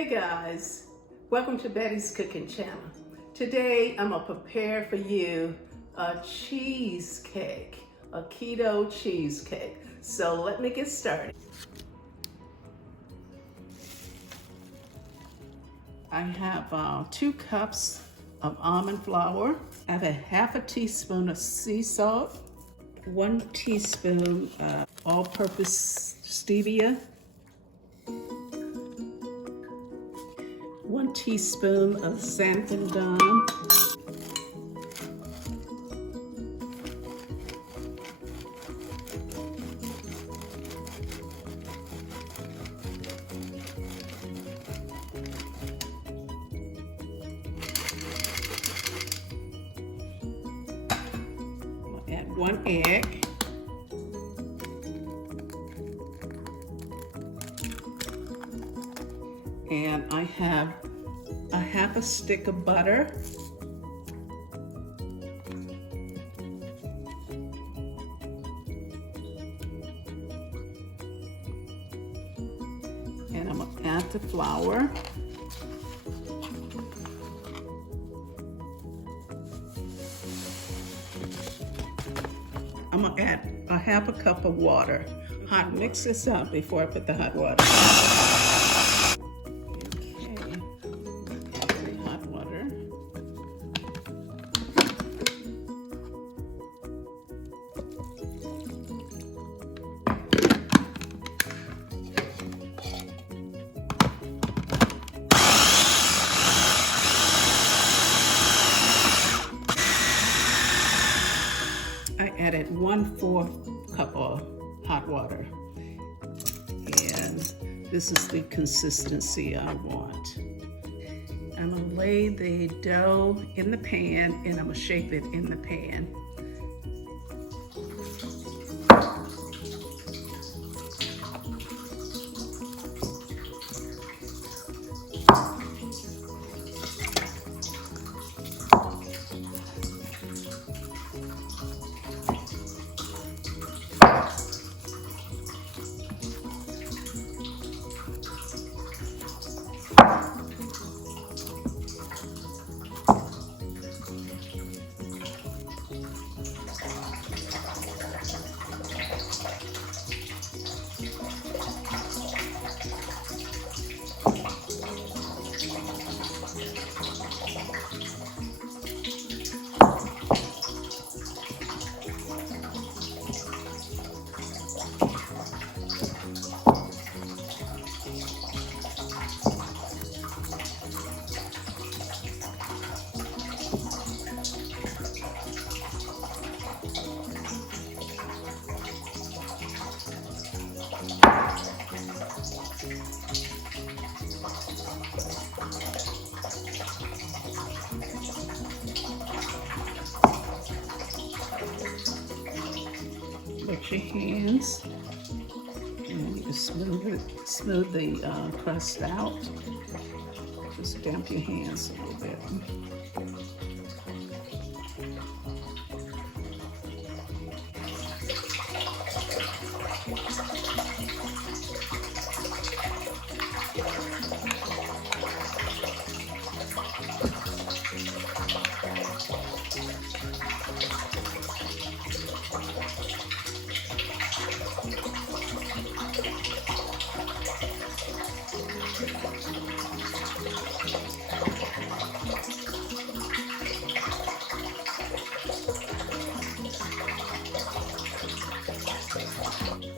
Hey guys, welcome to Betty's Cooking Channel. Today I'm gonna prepare for you a cheesecake, a keto cheesecake. So let me get started. I have 2 cups of almond flour. I have a half a teaspoon of sea salt, 1 teaspoon all-purpose stevia, 1 teaspoon of Xanthan Gum, add 1 egg, and I have a half a stick of butter, and I'm gonna add the flour. I'm gonna add a half a cup of water. Hot, mix this up before I put the hot water. Okay, hot water. I added 1/4 cup of hot water, and this is the consistency I want. I'm gonna lay the dough in the pan, and I'm gonna shape it in the pan. Put your hands, and you smooth the crust out. Just damp your hands a little bit.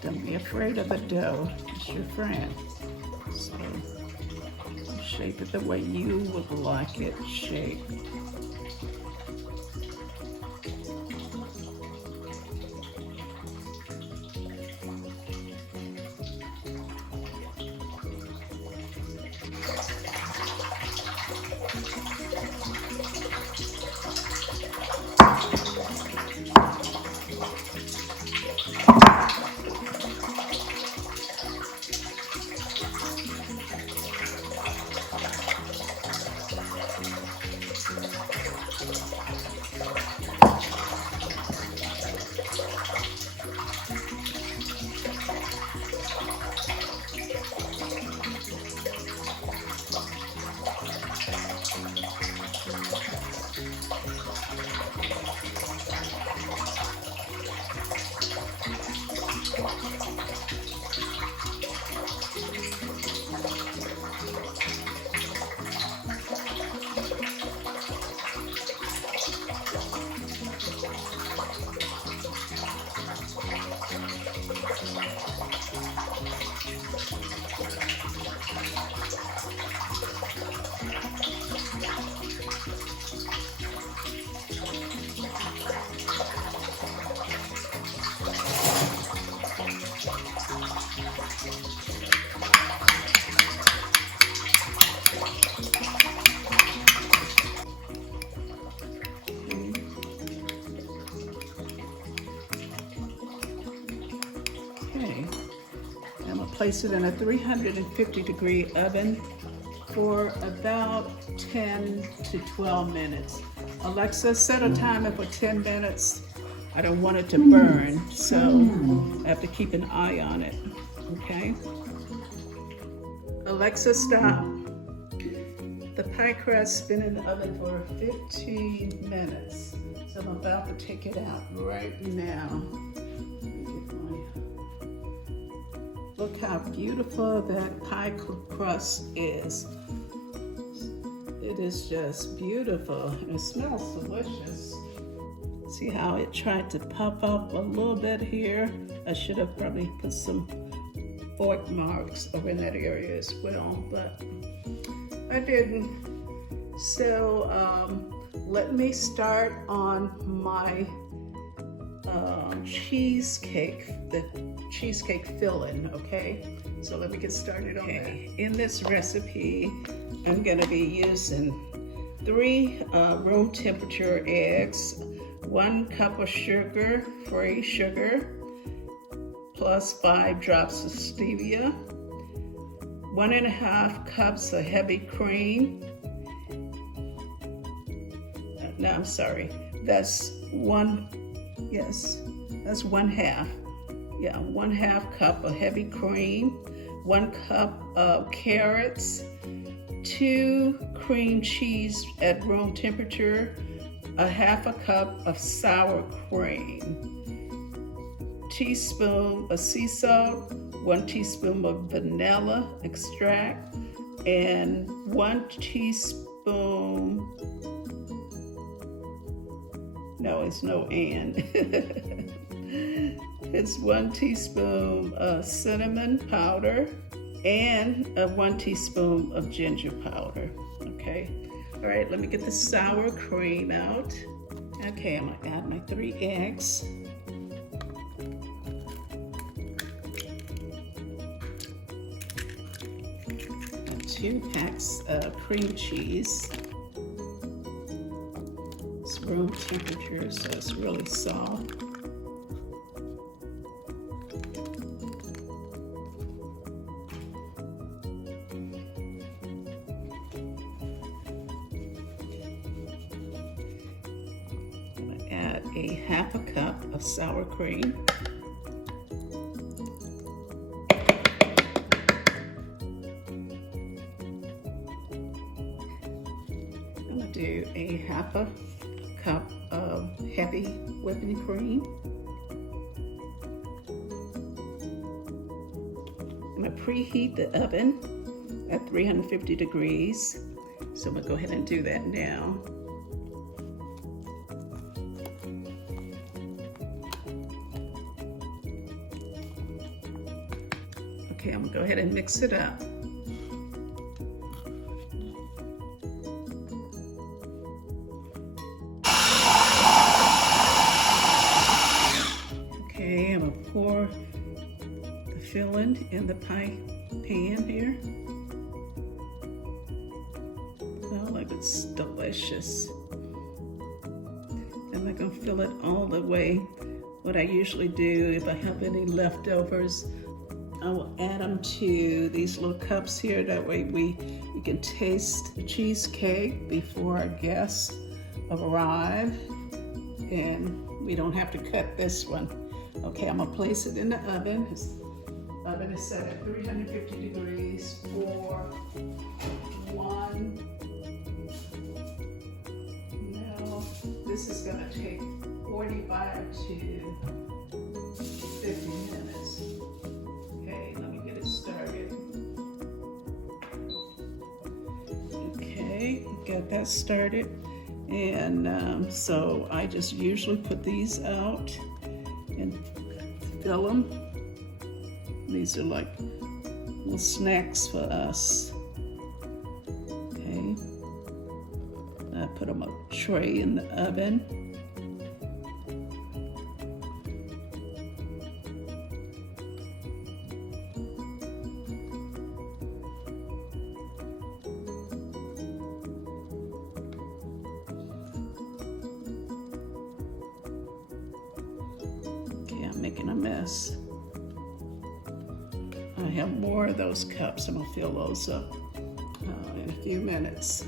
Don't be afraid of the dough, it's your friend. So shape it the way you would like it shaped. place it in a 350-degree oven for about 10 to 12 minutes. Alexa, set a timer for 10 minutes. I don't want it to burn, so I have to keep an eye on it, okay? Alexa, stop. The pie crust's been in the oven for 15 minutes, so I'm about to take it out right now. Look how beautiful that pie crust is. It is just beautiful, and it smells delicious. See how it tried to puff up a little bit here? I should have probably put some fork marks over in that area as well, but I didn't. So let me start on my cheesecake, the cheesecake filling, okay? So let me get started on that. In this recipe, I'm gonna be using 3 room temperature eggs, 1 cup of sugar, free sugar, plus 5 drops of stevia, 1.5 cups of heavy cream. No, I'm sorry. That's 1 half. Yeah, 1/2 cup of heavy cream, 1 cup of carrots, 2 cream cheese at room temperature, 1/2 cup of sour cream, teaspoon of sea salt, 1 teaspoon of vanilla extract, and 1 teaspoon, no, it's no and. It's 1 teaspoon of cinnamon powder and 1 teaspoon of ginger powder, okay? All right, let me get the sour cream out. Okay, I'm gonna add my 3 eggs. 2 packs of cream cheese. It's room temperature, so it's really soft. Add a 1/2 cup of sour cream. I'm going to do a 1/2 cup of heavy whipping cream. I'm going to preheat the oven at 350 degrees. So I'm going to go ahead and do that now. Okay, I'm gonna go ahead and mix it up. Okay, I'm gonna pour the filling in the pie pan here. Oh, look, it's delicious. I'm not gonna fill it all the way. What I usually do, if I have any leftovers, I will add them to these little cups here. That way we can taste the cheesecake before our guests arrive, and we don't have to cut this one. Okay, I'm gonna place it in the oven. The oven is set at 350 degrees for this is gonna take 45 to 50 minutes. Okay, let me get it started. Okay, got that started. And so I just usually put these out and fill them. These are like little snacks for us. Okay, I put them a tray in the oven. Making a mess. I have more of those cups. I'm gonna fill those up in a few minutes.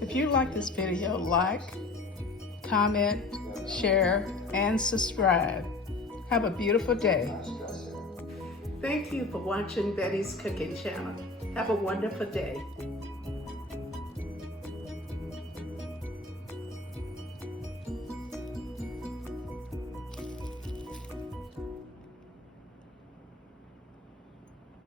If you like this video, like, comment, share, and subscribe. Have a beautiful day. Thank you for watching Betty's Cooking Channel. Have a wonderful day.